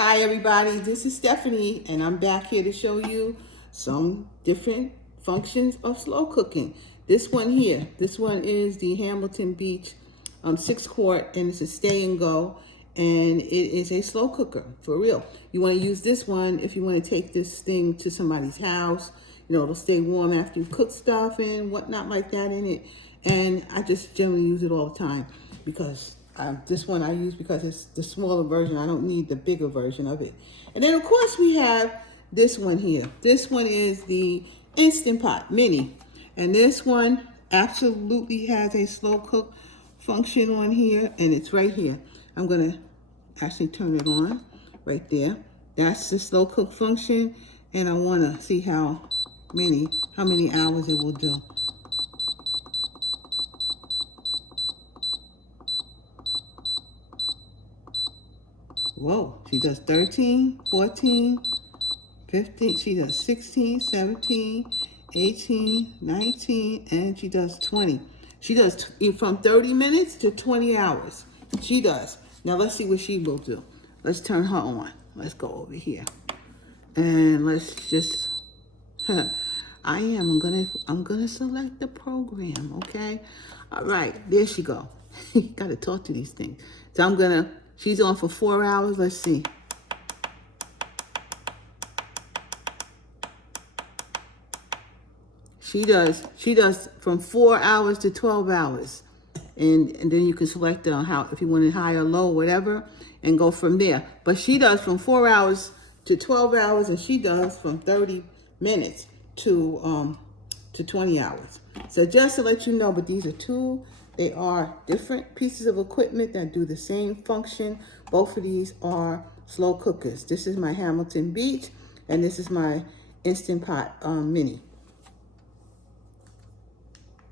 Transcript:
Hi everybody, this is Stephanie and I'm back here to show you some different functions of slow cooking. This one is the Hamilton Beach 6 quart, and it's a stay and go, and it is a slow cooker for real. You want to use this one if you want to take this thing to somebody's house. You know, it'll stay warm after you've cooked stuff and whatnot like that in it. And I just generally use it all the time because this one I use because it's the smaller version. I don't need the bigger version of it. And then of course we have this one here. This one is the Instant Pot Mini. And this one absolutely has a slow cook function on here, and it's right here. I'm gonna actually turn it on right there. That's the slow cook function, and I wanna see how many hours it will do. Whoa, she does 13, 14, 15, she does 16, 17, 18, 19, and she does 20. She does from 30 minutes to 20 hours. She does. Now let's see what she will do. Let's turn her on. Let's go over here. And let's just, I'm gonna select the program, okay? All right, there she go. Gotta talk to these things. So she's on for 4 hours. Let's see. She does from 4 hours to 12 hours. And then you can select how, if you want it high or low, whatever, and go from there. But she does from 4 hours to 12 hours, and she does from 30 minutes to 20 hours. So just to let you know, but these are they are different pieces of equipment that do the same function. Both of these are slow cookers. This is my Hamilton Beach, and this is my Instant Pot Mini.